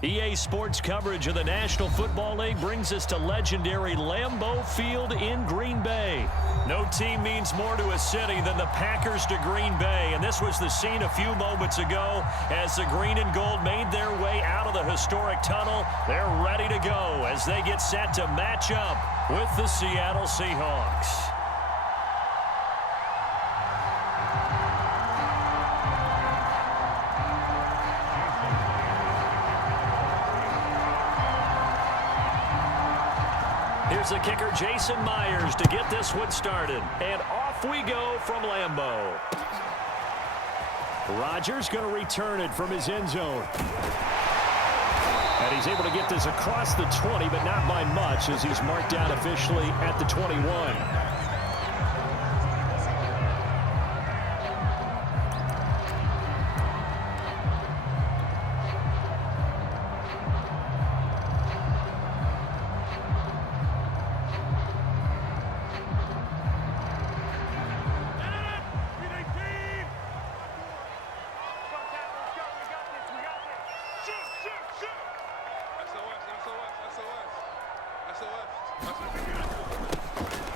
EA Sports coverage of the National Football League brings us to legendary Lambeau Field in Green Bay. No team means more to a city than the Packers to Green Bay, and this was the scene a few moments ago as the green and gold made their way out of the historic tunnel. They're ready to go as they get set to match up with the Seattle Seahawks. Here's the kicker, Jason Myers, to get this one started. And off we go from Lambeau. Rodgers going to return it from his end zone. And he's able to get this across the 20, but not by much, as he's marked down officially at the 21.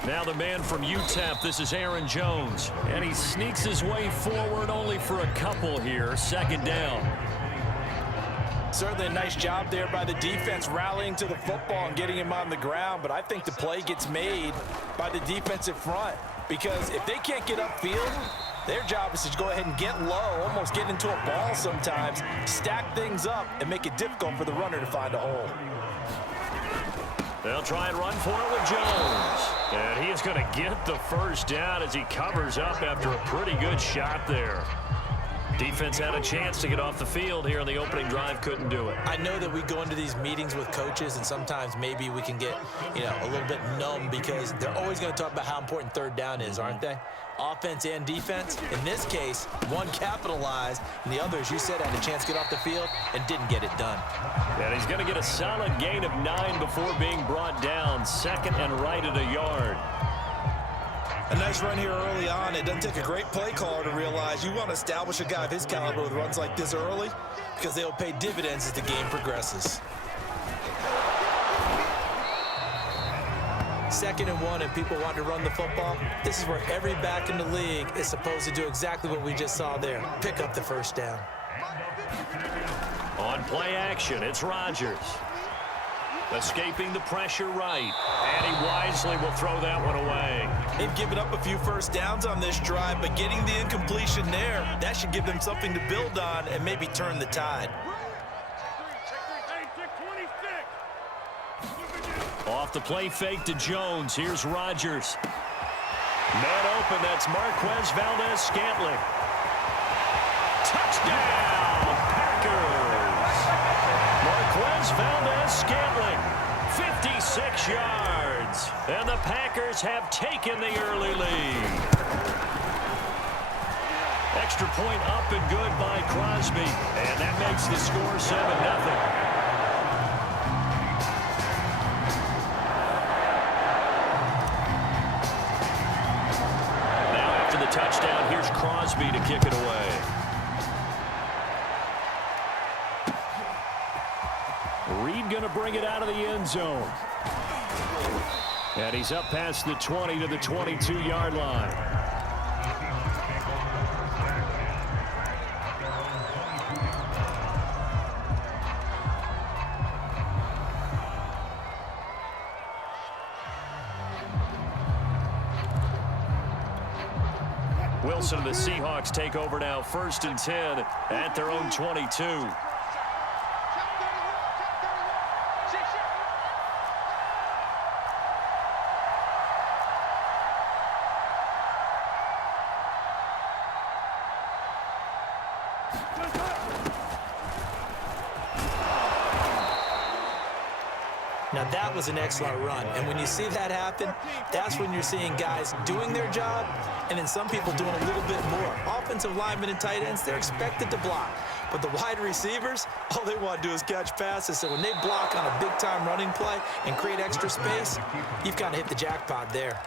Now the man from UTEP, this is Aaron Jones. And he sneaks his way forward only for a couple here. Second down. Certainly a nice job there by the defense rallying to the football and getting him on the ground. But I think the play gets made by the defensive front. Because if they can't get upfield, their job is to go ahead and get low, almost get into a ball sometimes, stack things up, and make it difficult for the runner to find a hole. They'll try and run for it with Jones. And he is going to get the first down as he covers up after a pretty good shot there. Defense had a chance to get off the field here in the opening drive, couldn't do it. I know that we go into these meetings with coaches, and sometimes maybe we can get, a little bit numb because they're always going to talk about how important third down is, aren't they? Offense and defense. In this case, one capitalized, and the other, as you said, had a chance to get off the field and didn't get it done. And he's going to get a solid gain of 9 before being brought down. Second and right at a yard. A nice run here early on. It doesn't take a great play caller to realize you want to establish a guy of his caliber with runs like this early because they'll pay dividends as the game progresses. Second and 1, and people want to run the football. This is where every back in the league is supposed to do exactly what we just saw there. Pick up the first down. On play action, it's Rodgers. Escaping the pressure right. And he wisely will throw that one away. They've given up a few first downs on this drive, but getting the incompletion there, that should give them something to build on and maybe turn the tide. Off the play fake to Jones. Here's Rodgers. Man open, that's Marquez Valdez-Scantling. Touchdown, Packers! Marquez Valdez-Scantling, 56 yards. And the Packers have taken the early lead. Extra point up and good by Crosby. And that makes the score 7-0. Touchdown, here's Crosby to kick it away. Reed going to bring it out of the end zone. And he's up past the 20 to the 22-yard line. Wilson and the Seahawks take over now, 1st and 10 at their own 22. Now that was an excellent run, and when you see that happen, that's when you're seeing guys doing their job and then some people doing a little bit more. Offensive linemen and tight ends, they're expected to block, but the wide receivers, all they want to do is catch passes. So when they block on a big-time running play and create extra space, you've kind of hit the jackpot there.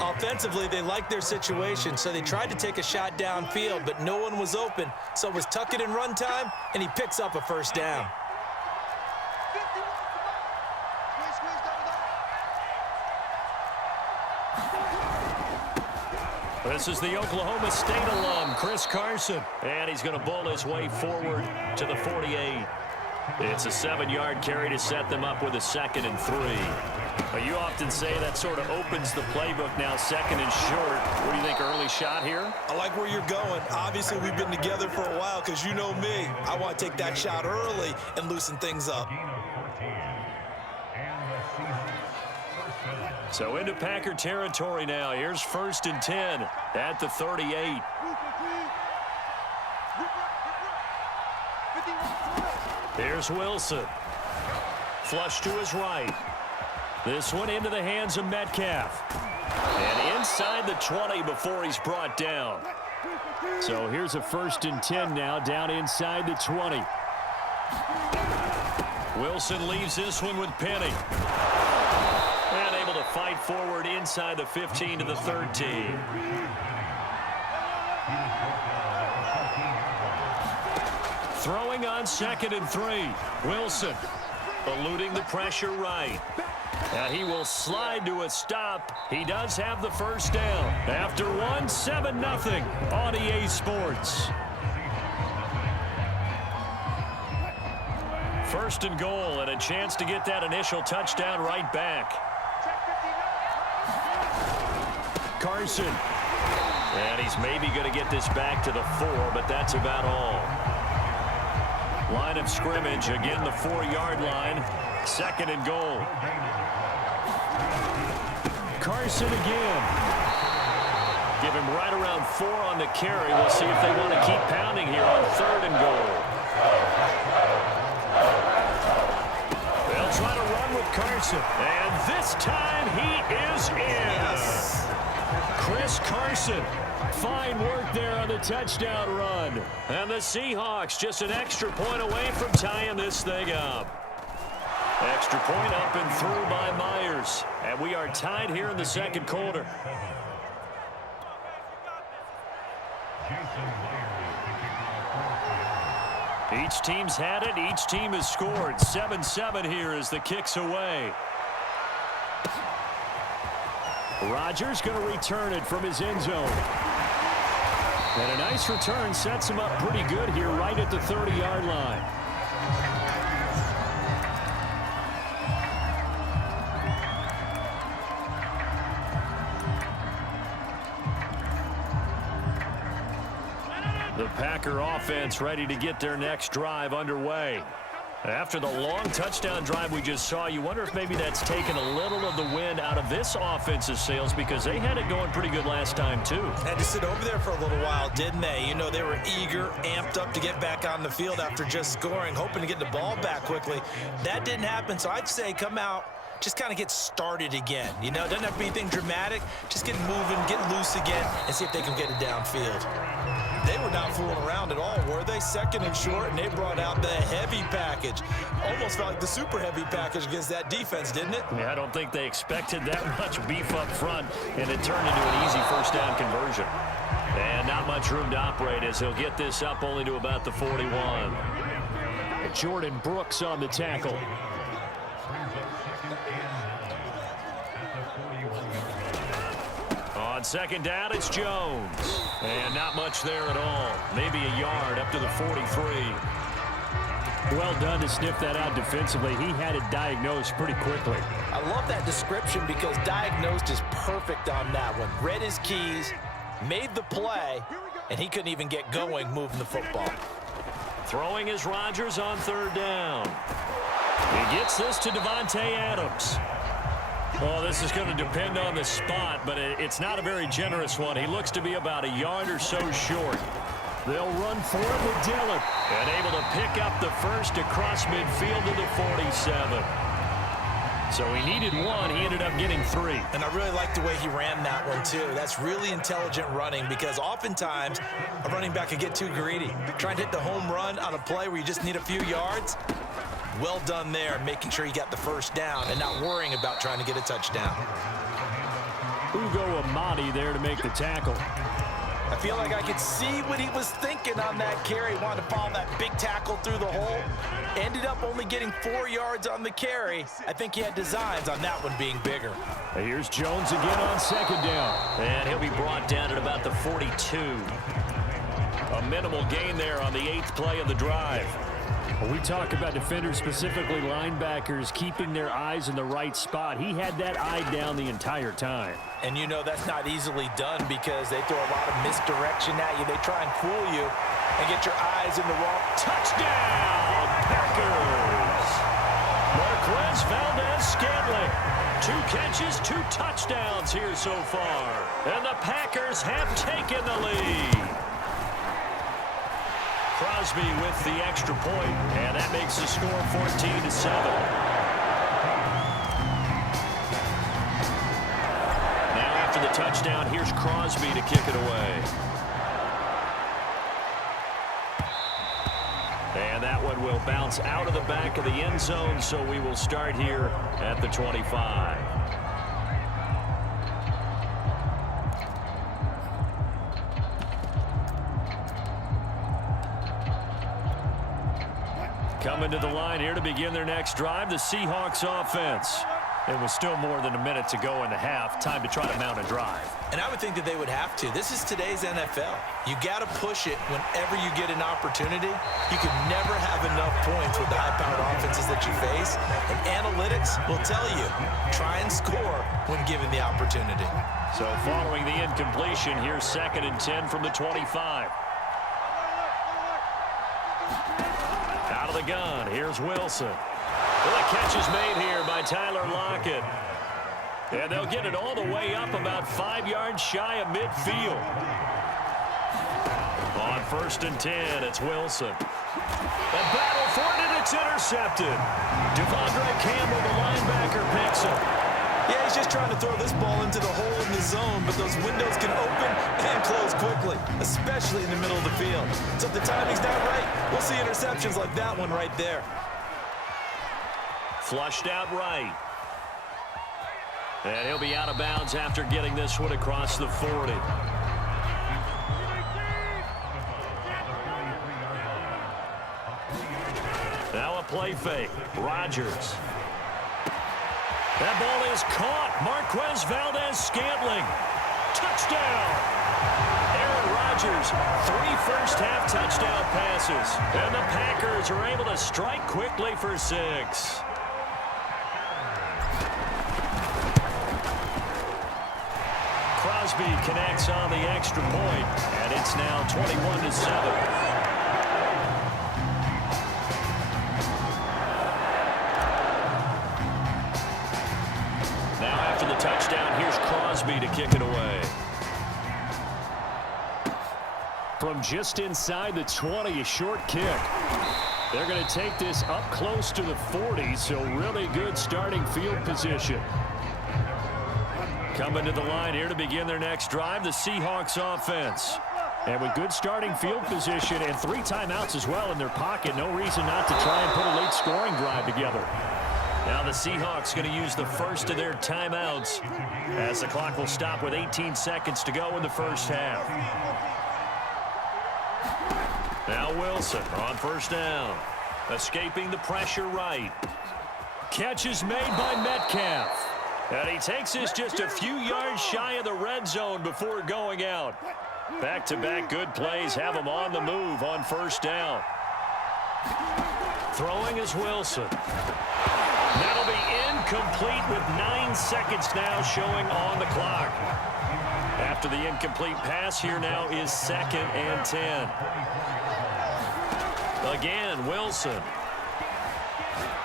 Offensively, they liked their situation, so they tried to take a shot downfield, but no one was open, so it was tuck it in run time, and he picks up a first down. This is the Oklahoma State alum, Chris Carson. And he's going to bull his way forward to the 48. It's a 7-yard carry to set them up with a 2nd and 3. But you often say that sort of opens the playbook now, 2nd and short. What do you think, early shot here? I like where you're going. Obviously, we've been together for a while because you know me. I want to take that shot early and loosen things up. So into Packer territory now. Here's 1st and 10 at the 38. Here's Wilson. Flush to his right. This one into the hands of Metcalf. And inside the 20 before he's brought down. So here's a 1st and 10 now, down inside the 20. Wilson leaves this one with Penny. And able to fight forward inside the 15 to the 13. Throwing on 2nd and 3. Wilson eluding the pressure right. Now he will slide to a stop. He does have the 1st down. After 7-0 on EA Sports. 1st and goal and a chance to get that initial touchdown right back. Carson. And he's maybe going to get this back to the 4, but that's about all. Line of scrimmage, again the 4-yard line. 2nd and goal. Carson again. Give him right around 4 on the carry. We'll see if they want to keep pounding here on 3rd and goal. They'll try to run with Carson. And this time he is in. Yes. Chris Carson. Fine work there on the touchdown run. And the Seahawks just an extra point away from tying this thing up. Extra point up and through by Myers. And we are tied here in the 2nd quarter. Each team's had it. Each team has scored. 7-7 here as the kick's away. Rodgers going to return it from his end zone. And a nice return sets him up pretty good here right at the 30-yard line. The Packer offense ready to get their next drive underway. After the long touchdown drive we just saw, you wonder if maybe that's taken a little of the wind out of this offensive sails because they had it going pretty good last time too. Had to sit over there for a little while, didn't they? You know, they were eager, amped up to get back on the field after just scoring, hoping to get the ball back quickly. That didn't happen, so I'd say come out, just kind of get started again. You know, it doesn't have to be anything dramatic. Just get moving, get loose again, and see if they can get it downfield. They were not fooling around at all, were they? 2nd and short, and they brought out the heavy package. Almost felt like the super heavy package against that defense, didn't it? Yeah, I don't think they expected that much beef up front, and it turned into an easy 1st down conversion. And not much room to operate as he'll get this up only to about the 41. Jordan Brooks on the tackle. On 2nd down, it's Jones. And not much there at all. Maybe a yard up to the 43. Well done to sniff that out defensively. He had it diagnosed pretty quickly. I love that description because diagnosed is perfect on that one. Read his keys, made the play, and he couldn't even get going moving the football. Throwing is Rodgers on 3rd down. He gets this to Devontae Adams. Well, this is going to depend on the spot, but it's not a very generous one. He looks to be about a yard or so short. They'll run for it with Dillon. And able to pick up the 1st across midfield to the 47. So he needed 1. He ended up getting 3. And I really like the way he ran that one, too. That's really intelligent running because oftentimes a running back can get too greedy. Trying to hit the home run on a play where you just need a few yards. Well done there, making sure he got the 1st down and not worrying about trying to get a touchdown. Ugo Amadi there to make the tackle. I feel like I could see what he was thinking on that carry. Wanted to follow that big tackle through the hole. Ended up only getting 4 yards on the carry. I think he had designs on that one being bigger. Here's Jones again on second down. And he'll be brought down at about the 42. A minimal gain there on the 8th play of the drive. When we talk about defenders, specifically linebackers, keeping their eyes in the right spot, he had that eye down the entire time. And you know that's not easily done because they throw a lot of misdirection at you. They try and fool you and get your eyes in the wrong. Touchdown, Packers! Marquez Valdez-Scantling. 2 catches, 2 touchdowns here so far. And the Packers have taken the lead. Crosby with the extra point, and that makes the score 14-7. Now after the touchdown, here's Crosby to kick it away. And that one will bounce out of the back of the end zone, so we will start here at the 25. Coming to the line here to begin their next drive, the Seahawks offense. It was still more than a minute to go in the half. Time to try to mount a drive. And I would think that they would have to. This is today's NFL. You got to push it whenever you get an opportunity. You can never have enough points with the high-powered offenses that you face. And analytics will tell you, try and score when given the opportunity. So following the incompletion, here's 2nd and 10 from the 25. Out of the gun, here's Wilson. Well, the catch is made here by Tyler Lockett. And they'll get it all the way up about 5 yards shy of midfield. On 1st and 10, it's Wilson. A battle for it, and it's intercepted. Devondre Campbell, the linebacker, picks it. Yeah, he's just trying to throw this ball into the hole in the zone, but those windows can open and close quickly, especially in the middle of the field. So if the timing's not right, we'll see interceptions like that one right there. Flushed out right. And he'll be out of bounds after getting this one across the 40. Now a play fake. Rodgers. That ball is caught. Marquez Valdez-Scantling. Touchdown. Aaron Rodgers, 3 first-half touchdown passes. And the Packers are able to strike quickly for 6. Crosby connects on the extra point, and it's now 21-7. Touchdown, here's Crosby to kick it away. From just inside the 20, a short kick. They're going to take this up close to the 40, so really good starting field position. Coming to the line here to begin their next drive, the Seahawks offense. And with good starting field position and 3 timeouts as well in their pocket, no reason not to try and put a late scoring drive together. Now the Seahawks going to use the first of their timeouts as the clock will stop with 18 seconds to go in the first half. Now Wilson on 1st down. Escaping the pressure right. Catch is made by Metcalf. And he takes this just a few yards shy of the red zone before going out. Back-to-back good plays have him on the move on 1st down. Throwing is Wilson. That'll be incomplete with 9 seconds now showing on the clock. After the incomplete pass, here now is 2nd and 10. Again, Wilson.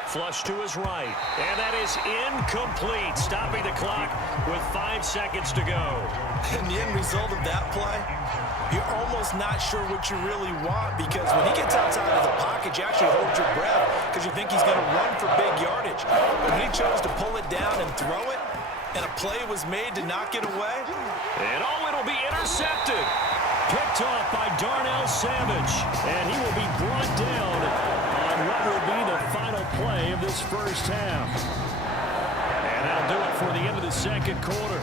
Flush to his right. And that is incomplete, stopping the clock with 5 seconds to go. And the end result of that play, you're almost not sure what you really want, because when he gets outside of the pocket, you actually hold your breath because you think he's going to run for big yardage. But when he chose to pull it down and throw it, and a play was made to knock it away. And it'll be intercepted. Picked off by Darnell Savage. And he will be brought down on what will be the final play of this first half. And that'll do it for the end of the 2nd quarter.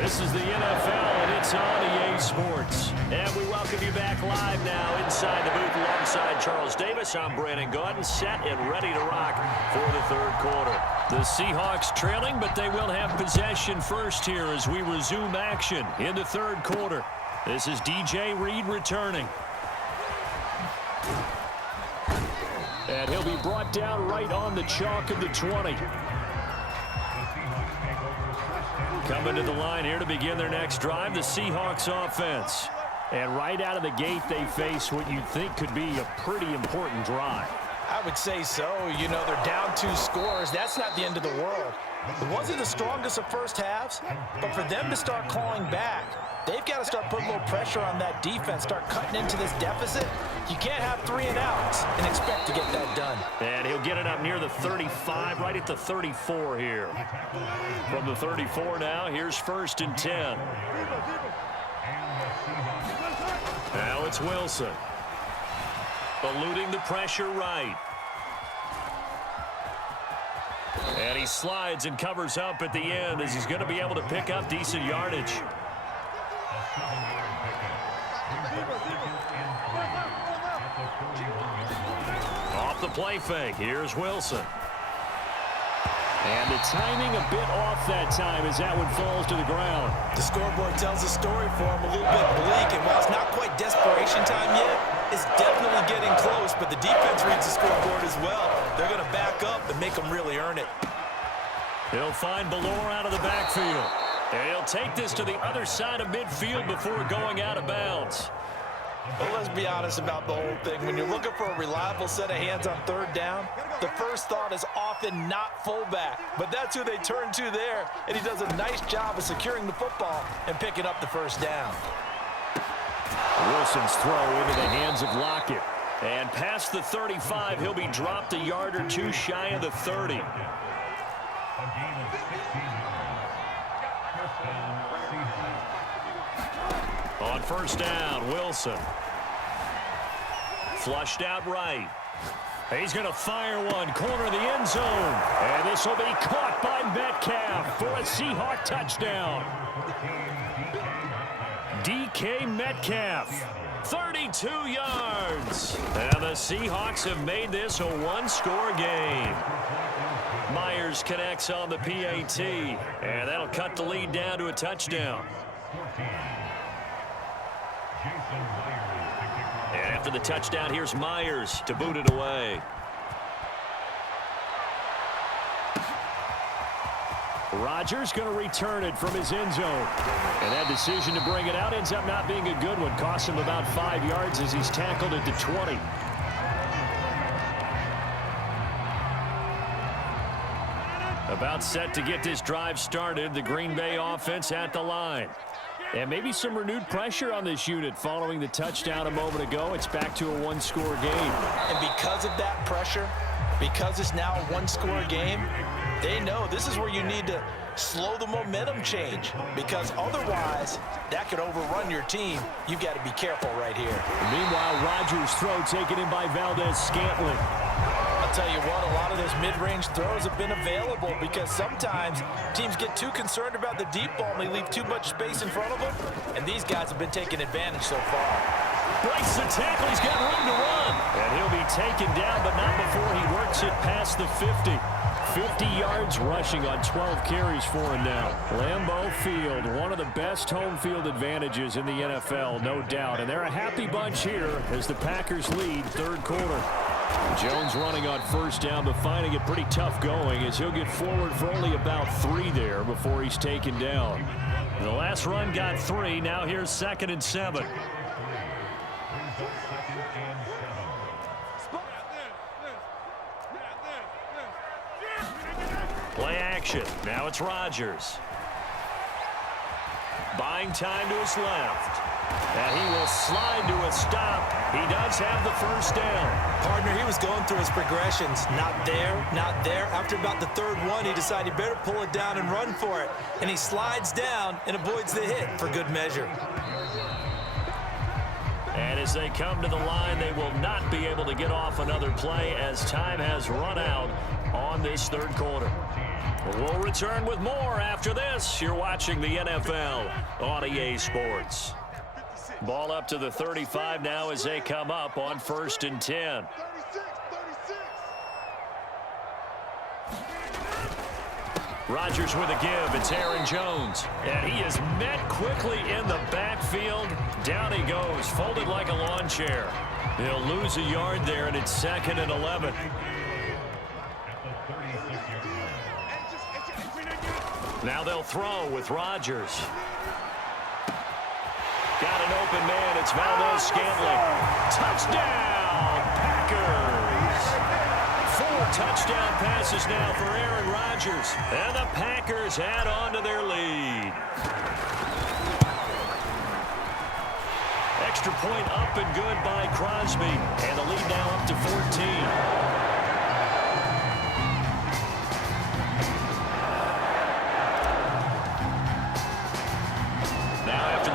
This is the NFL, and it's on EA Sports. And we welcome you back live now inside the booth alongside Charles Davis. I'm Brandon Gaudin, set and ready to rock for the third quarter. The Seahawks trailing, but they will have possession first here as we resume action in the third quarter. This is DJ Reed returning. And he'll be brought down right on the chalk of the 20. Coming to the line here to begin their next drive, the Seahawks offense. And right out of the gate, they face what you'd think could be a pretty important drive. I would say so. You know, they're down 2 scores. That's not the end of the world. It wasn't the strongest of first halves, but for them to start clawing back, they've got to start putting a little pressure on that defense, start cutting into this deficit. You can't have 3 and outs and expect to get that done. And he'll get it up near the 35, right at the 34 here. From the 34 now, here's 1st and 10. Now it's Wilson. Eluding the pressure right. And he slides and covers up at the end as he's going to be able to pick up decent yardage. Off the play fake. Here's Wilson. And the timing a bit off that time as that one falls to the ground. The scoreboard tells a story for him, a little bit bleak, and while it's not quite desperation time yet, it's definitely getting close, but the defense reads the scoreboard as well. They're going to back up and make them really earn it. He'll find Ballore out of the backfield. And he'll take this to the other side of midfield before going out of bounds. Well, let's be honest about the whole thing. When you're looking for a reliable set of hands on 3rd down, the first thought is often not fullback. But that's who they turn to there, and he does a nice job of securing the football and picking up the first down. Wilson's throw into the hands of Lockett. And past the 35, he'll be dropped a yard or 2 shy of the 30. On 1st down, Wilson. Flushed out right. He's going to fire one, corner of the end zone. And this will be caught by Metcalf for a Seahawk touchdown. DK Metcalf, 32 yards. And the Seahawks have made this a 1-score game. Myers connects on the PAT, and that'll cut the lead down to a touchdown. And after the touchdown, here's Myers to boot it away. Rodgers going to return it from his end zone. And that decision to bring it out ends up not being a good one. Costs him about 5 yards as he's tackled at the 20. About set to get this drive started. The Green Bay offense at the line. And maybe some renewed pressure on this unit following the touchdown a moment ago. It's back to a 1-score game. And because of that pressure, because it's now a 1-score game, they know this is where you need to slow the momentum change, because otherwise that could overrun your team. You've got to be careful right here. Meanwhile, Rodgers' throw taken in by Valdez-Scantling. I'll tell you what, a lot of those mid-range throws have been available because sometimes teams get too concerned about the deep ball and they leave too much space in front of them, and these guys have been taking advantage so far. Breaks the tackle, he's got room to run. And he'll be taken down, but not before he works it past the 50. 50 yards rushing on 12 carries for him now. Lambeau Field, one of the best home field advantages in the NFL, no doubt. And they're a happy bunch here as the Packers lead third quarter. Jones running on 1st down, but finding it pretty tough going as he'll get forward for only about 3 there before he's taken down. The last run got 3. Now here's 2nd and 7. Play action. Now it's Rodgers. Buying time to his left. And he will slide to a stop. He does have the 1st down. Partner, he was going through his progressions. Not there, not there. After about the 3rd one, he decided he better pull it down and run for it. And he slides down and avoids the hit for good measure. And as they come to the line, they will not be able to get off another play as time has run out on this third quarter. We'll return with more after this. You're watching the NFL on EA Sports. Ball up to the 35 now as they come up on 1st and 10. Rodgers with a give. It's Aaron Jones. And he is met quickly in the backfield. Down he goes, folded like a lawn chair. He'll lose a yard there, and it's 2nd and 11. Now they'll throw with Rodgers. Got an open man. It's Valdez-Scantling. Touchdown, Packers. 4 touchdown passes now for Aaron Rodgers. And the Packers add on to their lead. Extra point up and good by Crosby. And the lead now up to 14.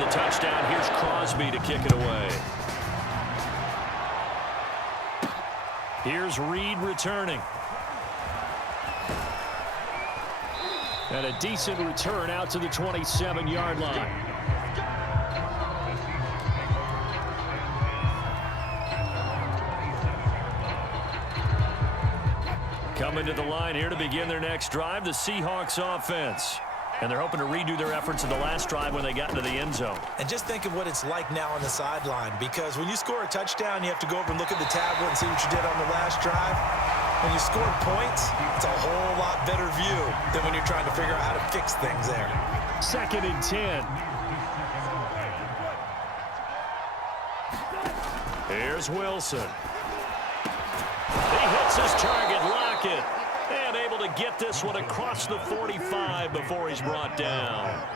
Touchdown. Here's Crosby to kick it away. Here's Reed returning. And a decent return out to the 27-yard line. Coming to the line here to begin their next drive, the Seahawks offense. And they're hoping to redo their efforts in the last drive when they got into the end zone. And just think of what it's like now on the sideline, because when you score a touchdown, you have to go over and look at the tablet and see what you did on the last drive. When you score points, it's a whole lot better view than when you're trying to figure out how to fix things there. 2nd and 10. Here's Wilson. He hits his target, Lockett. And able to get this one across the 45 before he's brought down.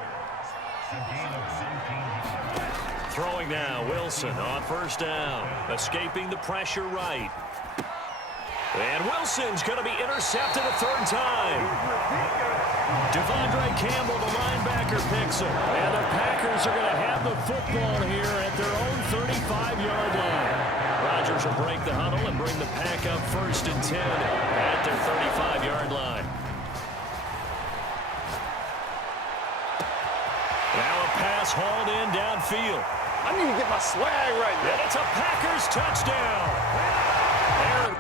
Throwing now, Wilson on 1st down. Escaping the pressure right. And Wilson's going to be intercepted a 3rd time. Devondre Campbell, the linebacker, picks him. And the Packers are going to have the football here at their own 35-yard line. Rodgers will break the huddle and bring the Pack up 1st and 10 at their 35-yard line. Now a pass hauled in downfield. I need to get my swag right now. And it's a Packers touchdown. Aaron